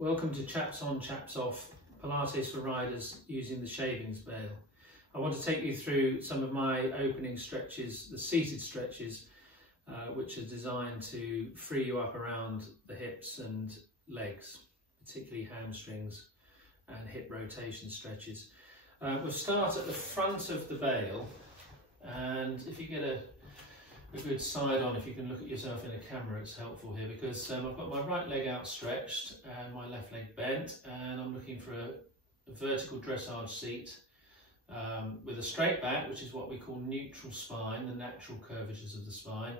Welcome to Chaps on, Chaps off, Pilates for riders using the shavings bale. I want to take you through some of my opening stretches, the seated stretches, which are designed to free you up around the hips and legs, particularly hamstrings and hip rotation stretches. We'll start at the front of the bale, and if you get a good side on, if you can look at yourself in a camera, it's helpful here because I've got my right leg outstretched and my left leg bent, and I'm looking for a vertical dressage seat with a straight back, which is what we call neutral spine, the natural curvatures of the spine.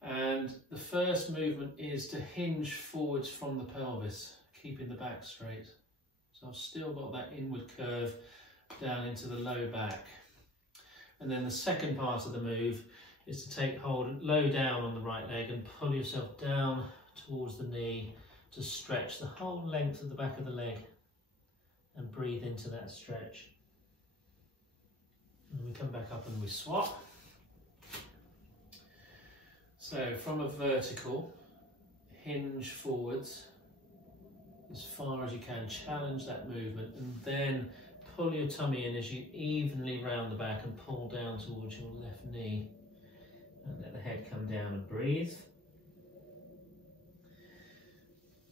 And the first movement is to hinge forwards from the pelvis, keeping the back straight. So I've still got that inward curve down into the low back. And then the second part of the move is to take hold low down on the right leg and pull yourself down towards the knee to stretch the whole length of the back of the leg and breathe into that stretch. And we come back up and we swap. So from a vertical, hinge forwards as far as you can, challenge that movement, and then pull your tummy in as you evenly round the back and pull down towards your left knee. And let the head come down and breathe.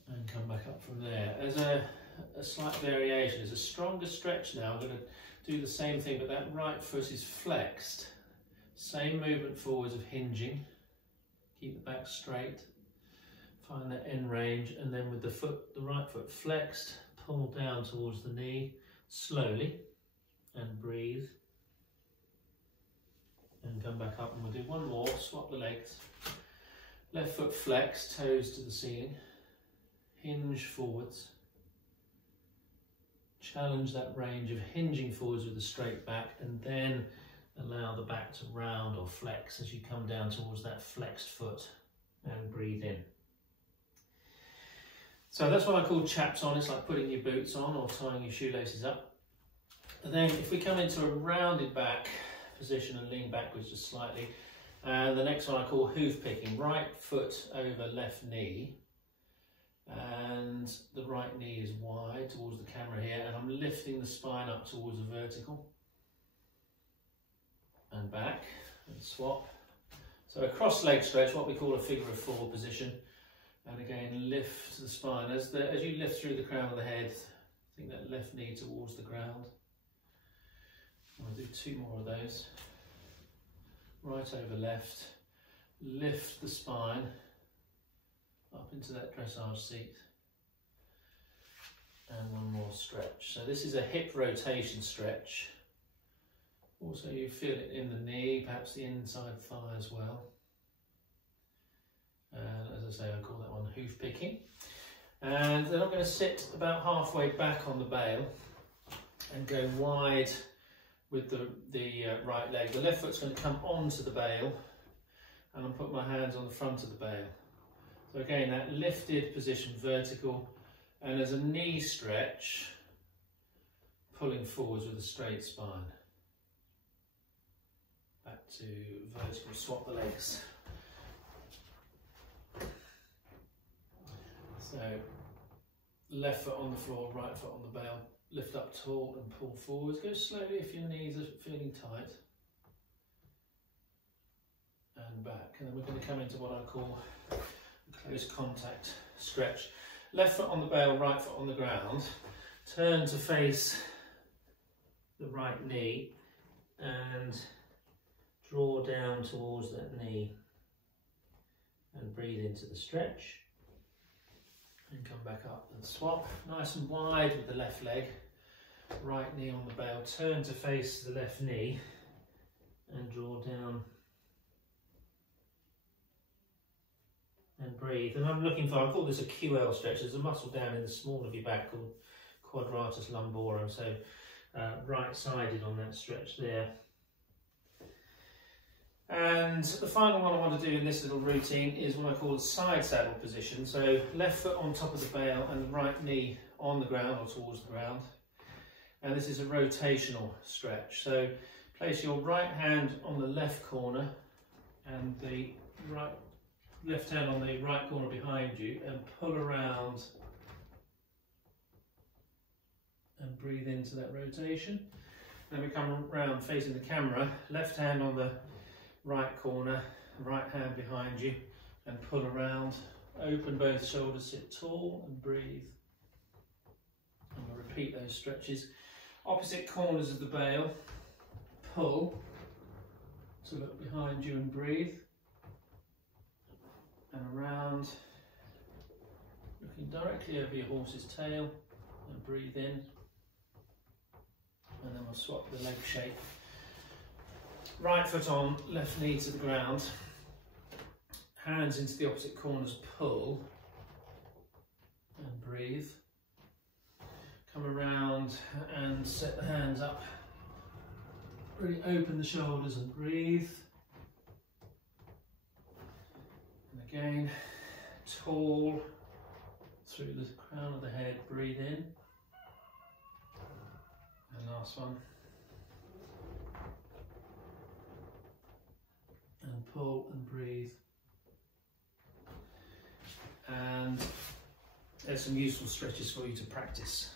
And come back up from there. As a slight variation, as a stronger stretch now, I'm going to do the same thing, but that right foot is flexed. Same movement forwards of hinging. Keep the back straight. Find that end range, and then with the right foot flexed, pull down towards the knee slowly and breathe. And come back up, and we'll do one more, swap the legs. Left foot flexed, toes to the ceiling. Hinge forwards. Challenge that range of hinging forwards with a straight back, and then allow the back to round or flex as you come down towards that flexed foot and breathe in. So that's what I call chaps on. It's like putting your boots on or tying your shoelaces up. And then if we come into a rounded back position and lean backwards just slightly, and the next one I call hoof picking. Right foot over left knee, and the right knee is wide towards the camera here, and I'm lifting the spine up towards a vertical and back and swap. So a cross leg stretch, what we call a figure of four position, and again lift the spine as you lift through the crown of the head. I think that left knee towards the ground. I'll do two more of those. Right over left, lift the spine up into that dressage seat, and one more stretch. So this is a hip rotation stretch. Also you feel it in the knee, perhaps the inside thigh as well. And as I say, I call that one hoof picking. And then I'm going to sit about halfway back on the bale and go wide with the right leg. The left foot's going to come onto the bale, and I'll put my hands on the front of the bale. So again, that lifted position, vertical, and as a knee stretch, pulling forwards with a straight spine. Back to vertical, swap the legs. So left foot on the floor, right foot on the bale. Lift up tall and pull forwards. Go slowly if your knees are feeling tight. And back. And then we're going to come into what I call a close contact stretch. Left foot on the bale, right foot on the ground. Turn to face the right knee and draw down towards that knee. And breathe into the stretch. And come back up and swap, nice and wide with the left leg, right knee on the bale, turn to face the left knee and draw down and breathe. And I'm looking for, I call this a QL stretch. There's a muscle down in the small of your back called quadratus lumborum, so right-sided on that stretch there. And the final one I want to do in this little routine is what I call the side saddle position. So left foot on top of the bale and the right knee on the ground or towards the ground. And this is a rotational stretch. So place your right hand on the left corner and the left hand on the right corner behind you, and pull around and breathe into that rotation. Then we come round facing the camera, left hand on the right corner, right hand behind you, and pull around. Open both shoulders, sit tall and breathe. And we'll repeat those stretches. Opposite corners of the bale, pull to look behind you and breathe. And around, looking directly over your horse's tail and breathe in. And then we'll swap the leg shape. Right foot on, left knee to the ground. Hands into the opposite corners, pull and breathe. Come around and set the hands up. Really open the shoulders and breathe. And again, tall through the crown of the head, breathe in. And last one. And pull and breathe. And there's some useful stretches for you to practice.